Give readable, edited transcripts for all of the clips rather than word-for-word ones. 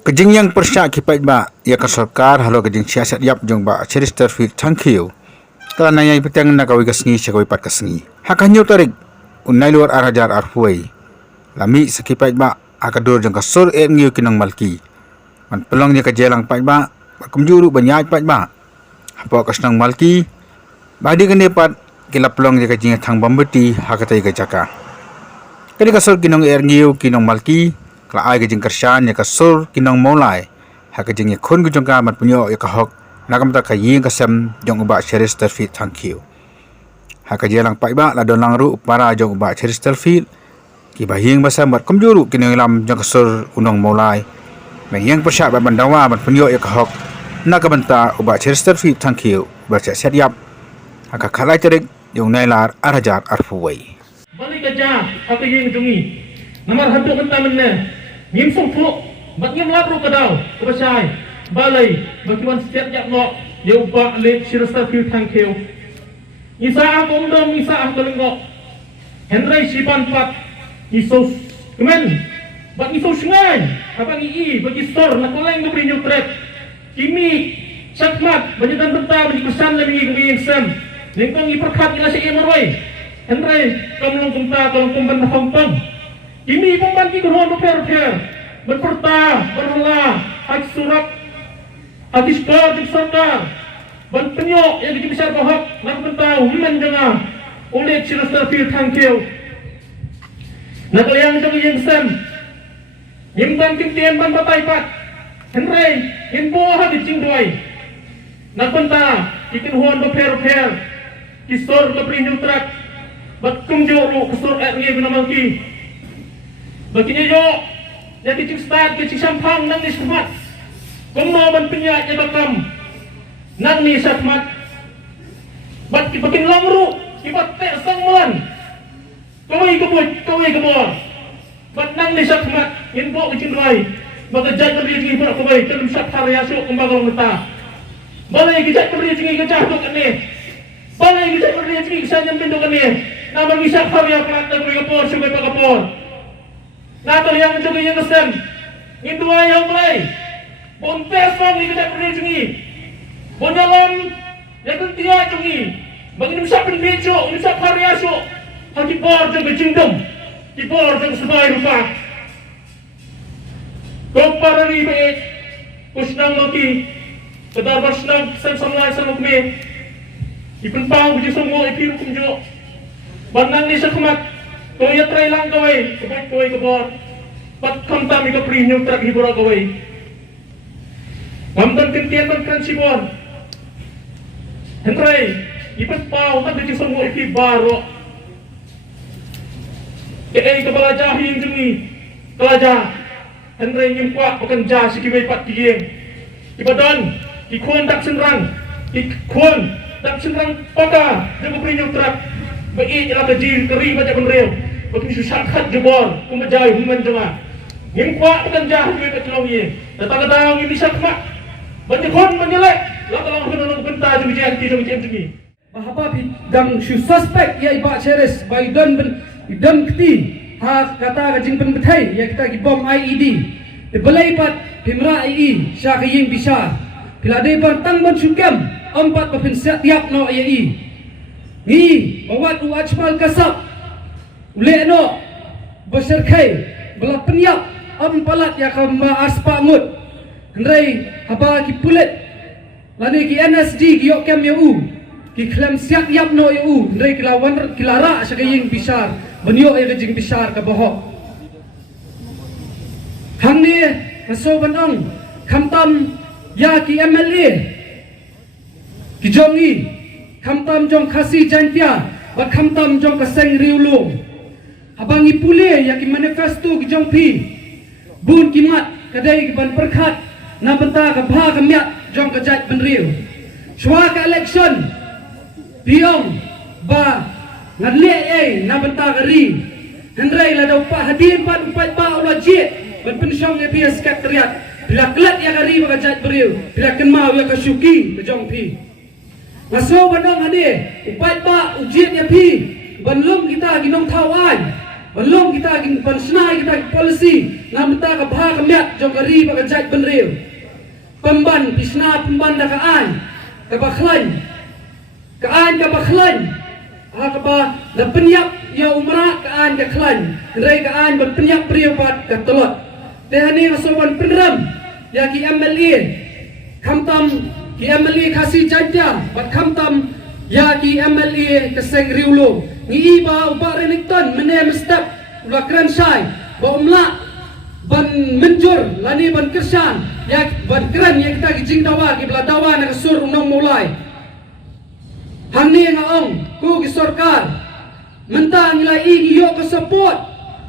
Kejing yang persyak kipai ba ya ka sarkar halo kejing siasat yap jong ba cherister fit thankiu kala na yai petang na kawi kasngi sakawi pat kasngi hakanyo tarik unai luar arhajar arhuai lami sakipai ba akadur jong kasur ngiu kinang malki man pelong nya ka jelang pai ba kumjuru banyai pai ba hapo kasnang malki badi kene pat kila pelong nya ka jinga thang bambeti hakatai ka jaka kali kasur kinang ngiu kinang malki kala ai gajing kersyan ya kasur kinong molai ha gajing khun gujong ka mat punyo ya kahok nakam ta kaying kasam jong ba series terfit thank you ha kajelang pai ba la don langru para jong ba series terfit ki bahing basa mat kumjuru kinong lam jong kasur unong molai mengyang persya ba bandawa mat punyo ya kahok nakabanta ba series terfit thank you ba set yap ha ka khalai terik jong nailar arhajar arfuwai balik aja apa yang jungi nomor hantu kentamannya ngim sung fu bat ngim labru kadau kebasai balai bakiwan setiap yak no ya ubah le sirasta fiu tangkeu isa komdom isa kolengok henry sipan pat isos kemen bat isos ngai apa ngi bagi stor na koleng ngobri nyutret kimi sakmat banyakan benta bagi kesan lebih ngi sem nengkong iperkat ila si emarwai henry kamlong kumta kalong kumban hongkong ini pembanti kuhon per berperta berhala hak surat hadis kau diksanda ban penyok yang dibesar bahak nak mentau himan janga oleh cirasta fil tangkeu nak yang jang yang sem yang ban kimtian ban batai pat henry yang boha di cingdoi nak mentau ikin huan per kisor lebih nyutrak bat kumjuru kisor ngi binamangki begini yo jadi cik start ke cik sampang nang ni smat kono ban pinya ya bakam nang ni smat bat kipakin langru kipat te sangmulan kawai kebor bat nang ni smat info kecil doi maka jaga diri pun kawai kelum sat hari asyuk kembang mata balai kijak beri jingi kecah tu kan ni balai kijak beri jingi sanyan pintu kan ni nama kisah hari apa nak beri kapor sebagai kapor nato yang mencoba yang kesem itu yang mulai bontes bang ini tidak pernah jungi bonyalan yang ketiga jungi bagi nimsa penbejo nimsa karyaso haki bor jeng kejingdom di bor jeng sebagai rupa kopar dari baik kusnang loki kedar bersnang sem samlai samukme ipentang buji semua ipiru kumjo bandang ni sekmat kau ya try lang kawai sebab kawai kebor pat kamtam ika premium trak hibura kawai kamtam kentian ban kan sibor henry ipat pau tak di semua ipi baro kepala jahi jungi kelaja henry nyimpa bukan jah sikibai pat kigeng ibadan ikon tak senrang paka jago premium trak baik ialah kejil kering macam penrel bagi susah kat jebol kumajai human jema ngimpa bukan jah duit kecelong ye datang-datang ini sakma banjekon menjelek la kalau henong benta jeng jeng ti jeng jeng ni bahapa dang suspek ya iba seres by don kti ha kata kajing pen betai ya kita gibom IED de belai pat pimra IE sya kaying bisa bila de ban tang ban sukam empat pepin tiap no IE ni bawat uajmal kasab ule no beserkai belah penyak palat ya kamba aspa ngut hendrai haba ki pulet lani ki NSD ki yok kem yu ki klem siap yap no yu hendrai kilawan kilara sakaying bisar benyo ya kejing bisar ka bohok hang ni kaso banong kamtam ya ki MLA ki jongi kamtam jong kasih jantia bat kamtam jong kaseng riulung abang ipule ya ki manifesto ki jong pi bun kimat kadai ki ban perkhat na benta ka bha ka miat jong ka jat penriu shwa ka election piong ba ngadle na benta ka ri Hendrai la dau pa hadin pan upai ba ulah jit ban pensyong ya pia sekretariat bila kelat ya kari baka jat beriu bila kenmau ya kasyuki kejong pi maso bandong hadi upai ba ujiet ya pi ban lom kita ginong tawan ban lom kita gin ban snai kita policy nam ta ka bha ka miat jong kari baka jat beriu pemban pisna pemban da kaan ka baklan kaan ka baklan Hakaba na penyap ya umrah kaan ke klan rai kaan ban penyap priapat ke telot tehani masoban penram ya ki MLA kamtam ki MLA kasih janja bat kamtam ya ki MLA keseng riulo ngi ba uba renekton mene mestap ulah keren syai ba umla ban menjur lani ban kersan ya ban keren ya kita ki jing dawa ki bela dawa na kesur unong mulai Hani ngaong ku ki sarkar mentang nilai iyo ka support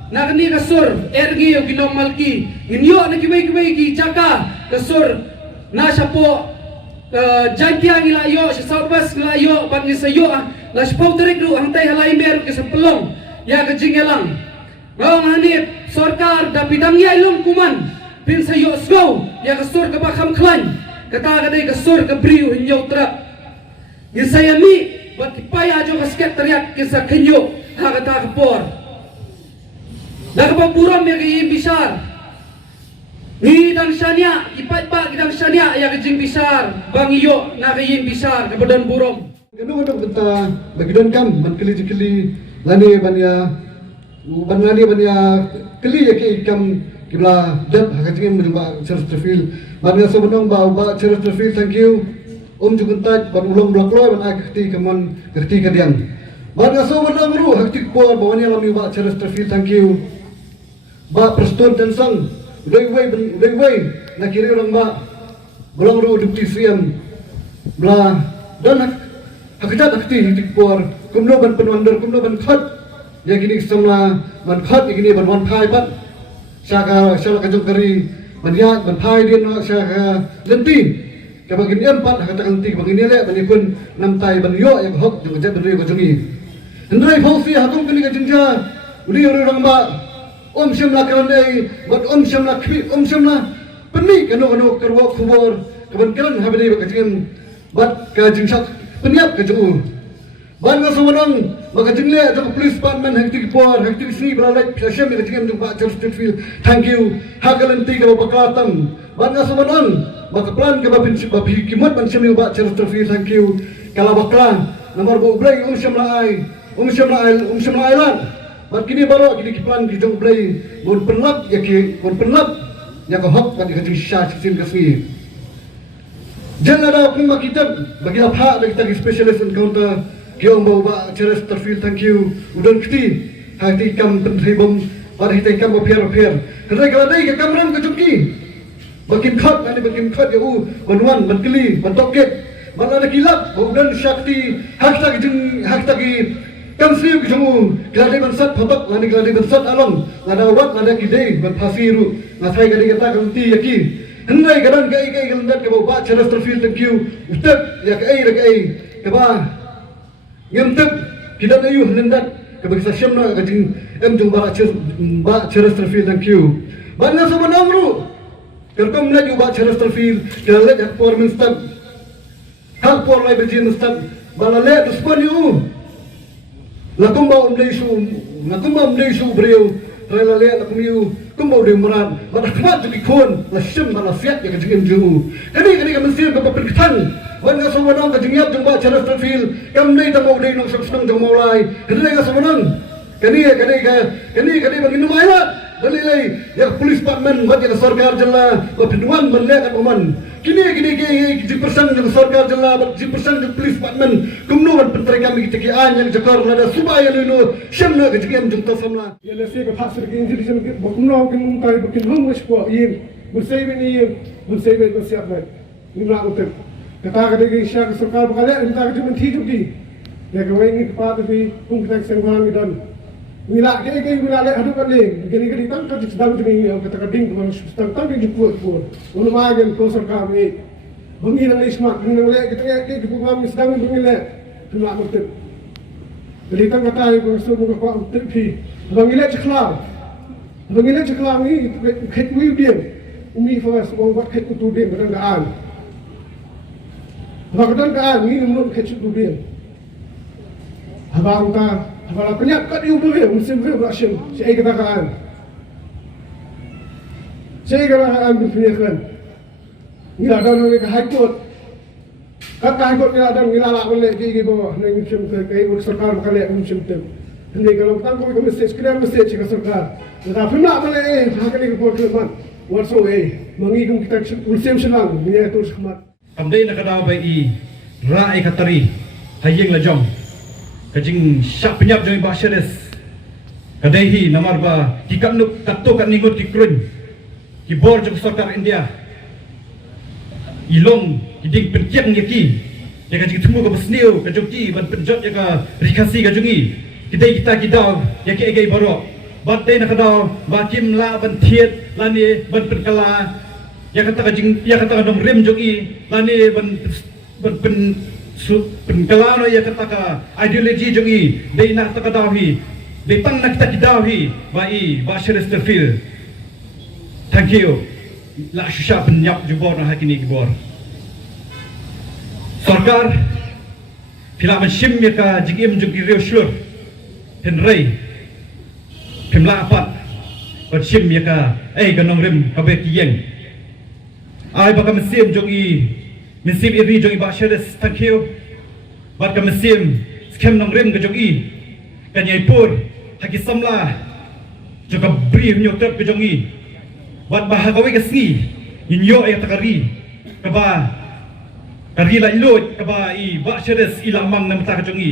na kani kasur ergi yo ginong malki inyo na kibay ki jaka kasur na siya po jangkia nila yo sa southwest nila yo ban ni sayo na siya po direkru ang tay halay mer ka sa pelong ya ka jingelang ngaong hani sarkar da bidang ya ilong kuman pin sayo sgo ya kasur ka bakam klan kata kadai kasur ka briu hinyo trap Saya mi buat kipaya aja kasket teriak kisah kenyo hakata kapor. Nak buram ya kaya besar. Ni dan syania kipat pak dan syania ya kejing besar. Bang iyo nak kaya besar kebadan buram. Kenapa benta bagidan kam ban keli lani banya ban lani banya keli ya ke kam kibla dap hakajing menjumpa certificate banya sebenong ba certificate thank you Juguntaj ban ulong blakloy ban akti kaman kerti kadiang ban aso ban ru hakti ko bawan yang lami ba ceres trafil thank you ba preston tensang doi na kiri orang ba bolong ru dukti siam bla dan hakita hakti hakti ko kumlo ban penwander kumlo ban khat ya gini samla ban khat ya gini ban wan phai bat saka kajong kari ban ya ban phai din no saka lenti Kabagin yan pat hakatakan ti bagin nila bani kun namtay banyo yang hok jung jat dari ko jungi. Hendrai phausi hatung kini ka jingja uri orang ba shimla karandai bat shimla khi shimla peni kanu karwa khubor kaban karan habani ba kajing bat ka jingsak penyap ka jungu. Ban ga sawanang maka jingle jang police department hakti por hakti sni balalai phasham ka jingam jung ba certificate thank you hakalanti ka bakatam ban ga sawanang maka plan ke babi kimat ban syam ba certificate thank you kala bakla nomor bo blai syam lai lan bat kini baro kini plan ki jong blai bon penlap ya ka hok kan ka sha sin ka sni jangan ada pun kita bagi apa bagi kita specialist encounter kiong ba certificate thank you udon kiti hati kam penribom pada hiti kam biar kada kada dai ka kamram ka jumki Bakin khat ya banwan bankeli bantoket mana ada kilap dan syakti hak tagi kamsiu kisamu glade bansat phabak lani glade bansat alon lada wat lada kidei ban phasiru nasai gadi kata kamti yaki hendai gadan kai galandat ke ba cheres trafil thank you utep ya kai ke ba yamtep kidan ayu hendat ke bagi sasyam na gajing jung ba cheres trafil thank you bana sama namru Kerkom lagi buat ceras terfil, kita lihat hak por menstab, hak por lagi berjin menstab, balale tu sepon you, lakum bau Malaysia beriu, rela lihat lakum you, kumbau dia meran, badak mat jadi kon, lasim mana siap yang kejengin juu, kani kami siap ke perkatan, wan nggak semua orang kejengin jumpa ceras terfil, kami tak mau dia nong senang jeng mulai, kani nggak semua orang, kani bagi numai lah. Dalilai ya polis department buat yang sarkar jalla berpeduan menlekan uman kini jipersan yang sarkar jalla jipersan yang polis department kumno ban pentre kami kita kian yang jakar lada supaya nuno syamna ke jigam jung tasamla ya lesi ke pasir ke injil sen kumno kin kai bukin hung wes ko yin bursai bini bursai be siap mai ni la utek kata kata ke syak sarkar bakale minta ke jumen thi juki ya ke wengi kepat di hung kita sengwan dan Mila kini mila le hadu kali kini tangkap di sedang kini kata kading kalau tangkap di jeput pun unu magen kosor kami bengi nang ismak nang le kita jeput kami sedang bengi le tula mutip jadi tangkap tahu kalau suruh muka kau mutip pi Bang ilet ceklam. Bang ilet ceklam ni ket wi dia. Umi fas bang buat ket tu dia beranggaan. Beranggaan ni menurut ket tu dia. Abang ta, abang penyak kat you dia musim production. Saya katakan. Saya katakan berfirman. Ni ada orang yang high court. Kata high court ni ada orang yang boleh pergi bawah. Ni musim tu, kaya urus sarkar berkali musim tu. Ini kalau kita kau ikut message, kira message ke sarkar. Tetapi nak boleh, hak ni kau kelaman. Warso mengikum kita musim selang, ni itu sekhmat. Kamdai nak kadaw bai I rai katari hayeng lajong kajing syak penyap jong ba sheres kadai hi namar ba kikam nuk tatto kan ningot ki krun ki bor jong sarkar India ilong kiding penkiang yaki ya kajing temu ka besniu kajong ki ban penjot ya ka rikasi kajong I kidai kita kidaw ya ki egai borok bat dai nak kadaw ba kim la ban thiet lani ban penkala ya kata kadang rem jogi lani ben kalano ya kata ka ideologi jogi dei nak kata kadawi dei tang nak kita kidawi ba Chesterfield. Thank you la shusha penyap jubor na hakini gibor sarkar pila menshim ya ka jigim jogi reuslur penrei pemla apat menshim ya ka ganong rem kabe kiyeng ay baka mesim jogi mesim iri jogi ba sheres. Thank you baka mesim skem nong rim ke jogi kanyai pur haki samla joka bri nyotrap ke jogi bat bahagawi ke sngi inyo ay takari kaba kari la ilot kaba I ba sheres ilamang na mata ke jogi